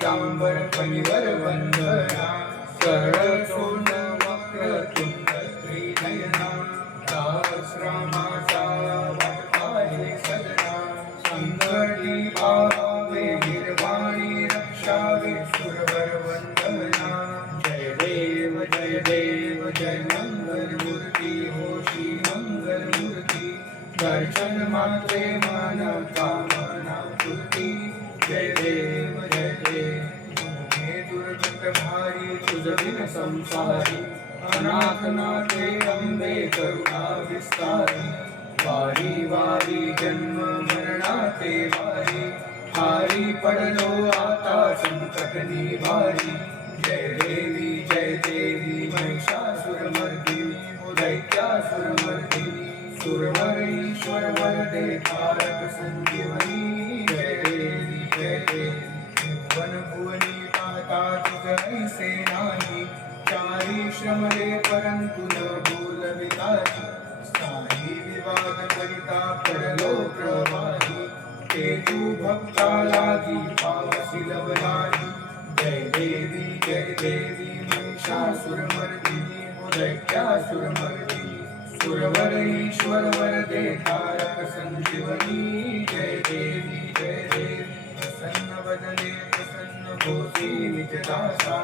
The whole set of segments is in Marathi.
पीतांबर फणीवर वंदना सरळ सोंड वक्रतुंड त्रिनयना सहस्रमाचा वाटपाहे सदना संकटी पावे निर्वाणी रक्षावे सुरवर वंदना जय देव जय मंगल मूर्ती हो श्री मंगल मूर्ती दर्शन मात्रे मन कामना पूर्ती जय देव हे दुर्गत भारी तुझ बिन संसारी अनाथ नाथे अंबे करुणा विस्तारी वारी वारी जन्म मरणाते वारी हारी पडलो आता संकट निवारी जय देवी महिषासुरमर्दिनी दैत्यासुरमर्दिनी सुरवर ईश्वर वरदे तारक संजीवनी जय देवी भुवन भुवनी पाहता तुझ ऐसे नाही चारी श्रमले परंतु न बोलविताची स्थायी विवाद करिता पडलो प्रवाही ते तू भक्ता लागी पावसी लवलाही जय देवी महिषासुरमर्दिनी दैत्यासुरमर्दिनी सुरवर ईश्वर वरदे तारक संजीवनी जय देवी प्रसन्न वदने प्रसन्न होती निज दासा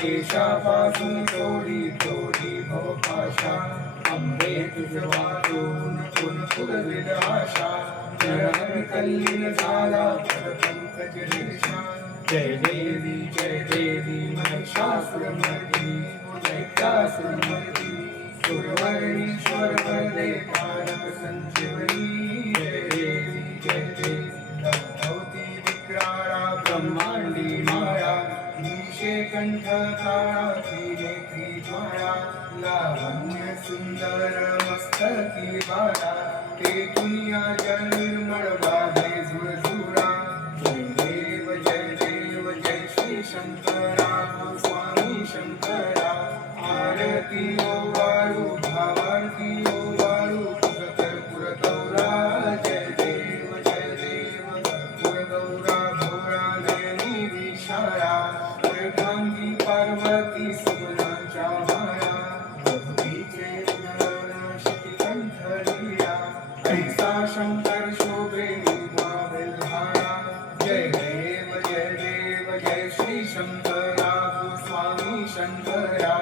केशापासून तोडी भवपाशा अंबे तुझ वाचून पुलविद आशा चरण कल्लीन झाला पर पंकज रेषा जय देवी महिषासुरमर्दिनी दैत्यासुरमर्दिनी सुरवर ईश्वर वरदे तारक संजीवनी जय देवी भवती विक्राळा ब्रह्मांडी माया निशे कंठ काळाची नेत्री ज्वाळा लावण्य सुंदर मस्तकी बाळा ते दुनिया जल निर्मळ वाहे झुळझुळा जय देव जय श्री शंकरा स्वामी शंकरा आरती ओ वाळू भावारती ओ वाळू कर्पूर गौरा जय देव कर्पूर गौरा घोरा नयनी विशाळा अर्धांगी पार्वती सुमनांच्या माया भक्तीचे उदाहरण शितिकंठ लीला ऐसा शंकर शोभे निर्मा बेल्हारा जय देव जय श्री शंकरा स्वामी शंकरा